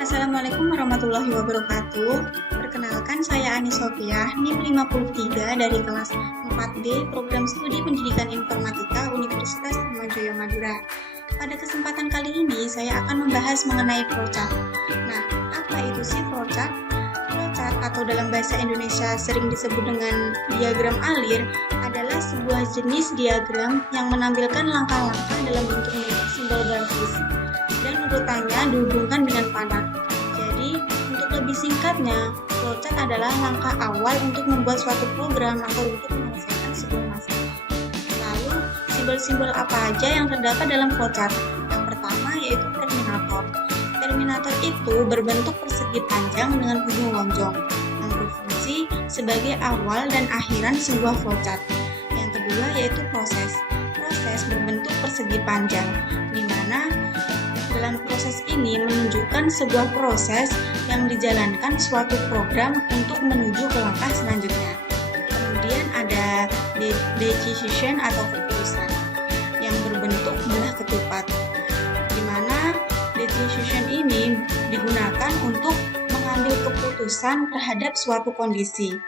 Assalamualaikum warahmatullahi wabarakatuh. Perkenalkan saya Ani Sofiah, NIM 53 dari kelas 4D Program Studi Pendidikan Informatika Universitas Trunojoyo Madura. Pada kesempatan kali ini saya akan membahas mengenai flowchart. Nah, apa itu sih flowchart? Flowchart atau dalam bahasa Indonesia sering disebut dengan diagram alir adalah sebuah jenis diagram yang menampilkan langkah-langkah dalam bentuk simbol grafis dan urutannya dihubungkan dengan panah. Jadi, untuk lebih singkatnya, flowchart adalah langkah awal untuk membuat suatu program atau untuk menyelesaikan sebuah masalah. Lalu, simbol-simbol apa aja yang terdapat dalam flowchart? Yang pertama yaitu terminator. Terminator itu berbentuk persegi panjang dengan ujung lonjong, yang berfungsi sebagai awal dan akhiran sebuah flowchart. Yang kedua yaitu proses. Proses berbentuk persegi panjang, di mana dalam proses ini menunjukkan sebuah proses yang dijalankan suatu program untuk menuju ke langkah selanjutnya. Kemudian ada decision atau keputusan yang berbentuk belah ketupat, di mana decision ini digunakan untuk mengambil keputusan terhadap suatu kondisi.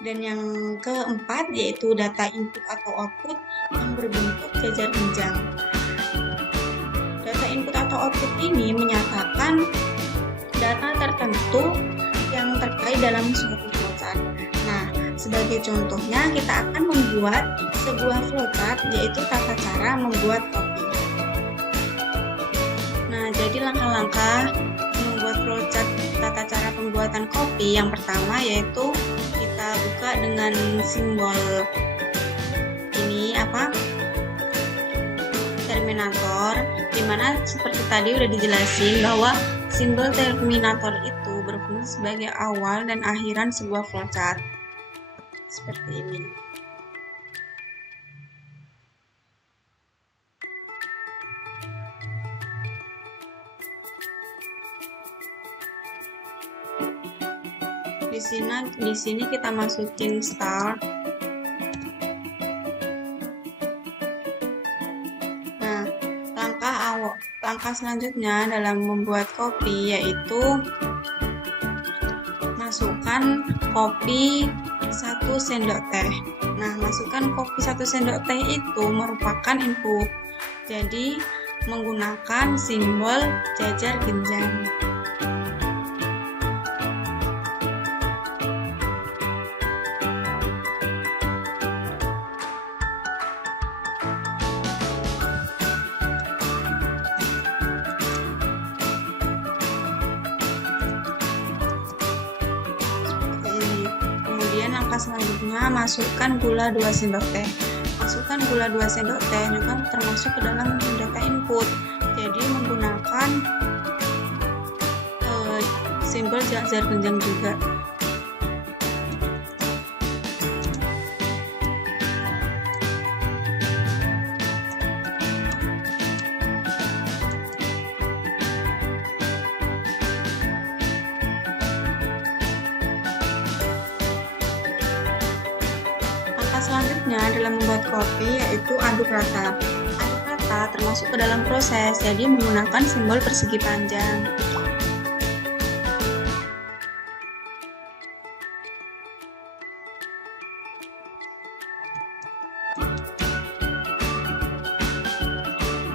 Dan yang keempat yaitu data input atau output yang berbentuk jajar jenjang. Data input atau output ini menyatakan data tertentu yang terkait dalam suatu flowchart. Nah, sebagai contohnya kita akan membuat sebuah flowchart yaitu tata cara membuat kopi. Nah, jadi langkah-langkah membuat flowchart tata cara pembuatan kopi yang pertama yaitu kita buka dengan simbol ini terminator, dimana seperti tadi udah dijelasin bahwa simbol terminator itu berfungsi sebagai awal dan akhiran sebuah flowchart seperti ini. Di sini kita masukin start. Langkah selanjutnya dalam membuat kopi yaitu masukkan kopi 1 sendok teh. Nah, masukkan kopi 1 sendok teh itu merupakan input. Jadi, menggunakan simbol jajar jenjang. Langkah selanjutnya masukkan gula 2 sendok teh. Masukkan gula 2 sendok teh juga termasuk ke dalam data input. Jadi menggunakan simbol jajar jenjang juga. Selanjutnya dalam membuat kopi yaitu aduk rata. Aduk rata termasuk ke dalam proses, jadi menggunakan simbol persegi panjang.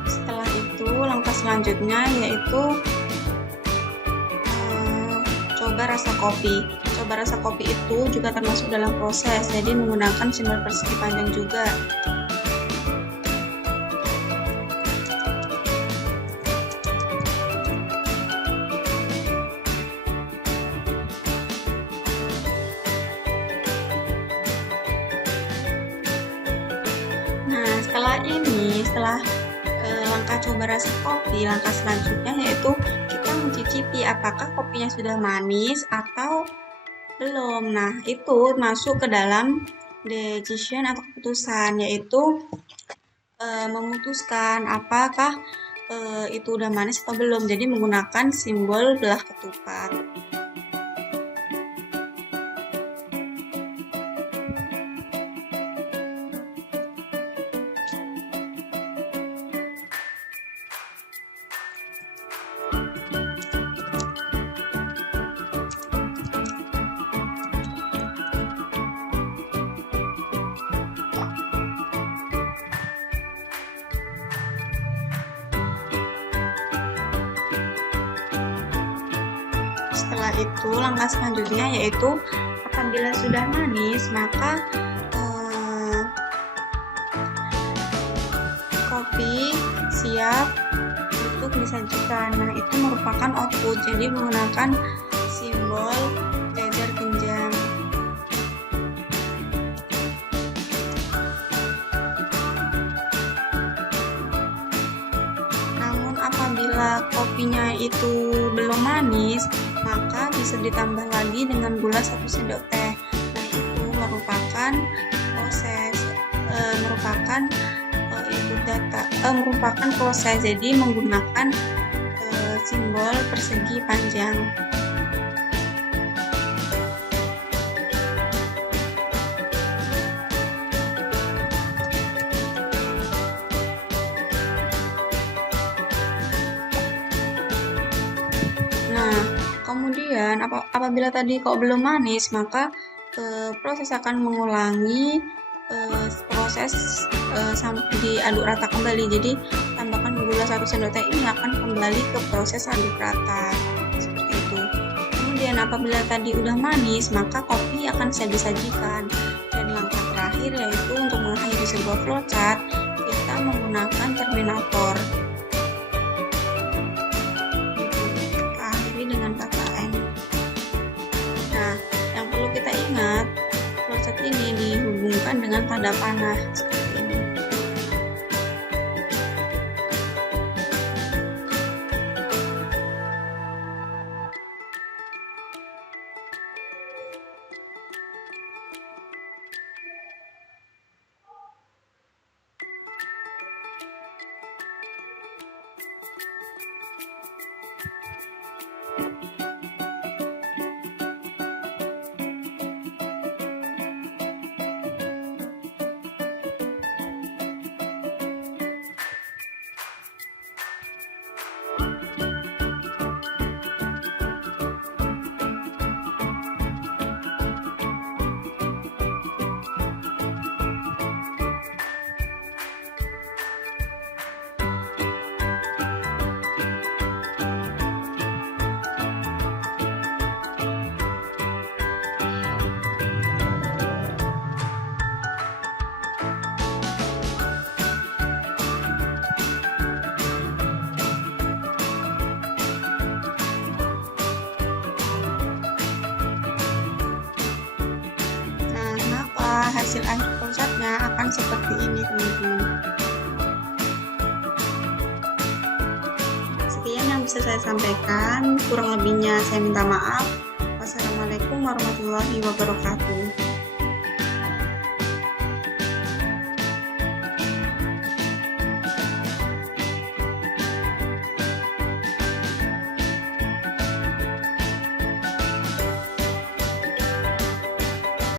Setelah itu langkah selanjutnya yaitu coba rasa kopi. Coba rasa kopi itu juga termasuk dalam proses, jadi menggunakan simbol persegi panjang juga. Nah, setelah langkah coba rasa kopi, langkah selanjutnya yaitu kita mencicipi apakah kopinya sudah manis atau belum. Nah, itu masuk ke dalam decision atau keputusan, yaitu memutuskan apakah itu udah manis atau belum. Jadi menggunakan simbol belah ketupat. Setelah itu langkah selanjutnya yaitu apabila sudah manis maka kopi siap untuk disajikan. Nah, itu merupakan output, jadi menggunakan simbol jajar genjang. Namun apabila kopinya itu belum manis, maka bisa ditambah lagi dengan gula 1 sendok teh. Nah, itu merupakan proses jadi menggunakan simbol persegi panjang. Nah, kemudian apabila tadi kok belum manis, maka proses akan mengulangi proses sampai diaduk rata kembali. Jadi tambahkan gula 1 sendok teh ini akan kembali ke proses aduk rata seperti itu. Kemudian apabila tadi udah manis, maka kopi akan saya disajikan. Dan langkah terakhir yaitu untuk mengakhiri sebuah flowchart, kita menggunakan terminator. Kita akhiri dengan kata N. Nah, yang perlu kita ingat, flowchart ini dihubungkan dengan tanda panah seperti ini. Hasil akhir flowchartnya akan seperti ini, teman-teman. Sekian yang bisa saya sampaikan, kurang lebihnya saya minta maaf. Wassalamualaikum warahmatullahi wabarakatuh.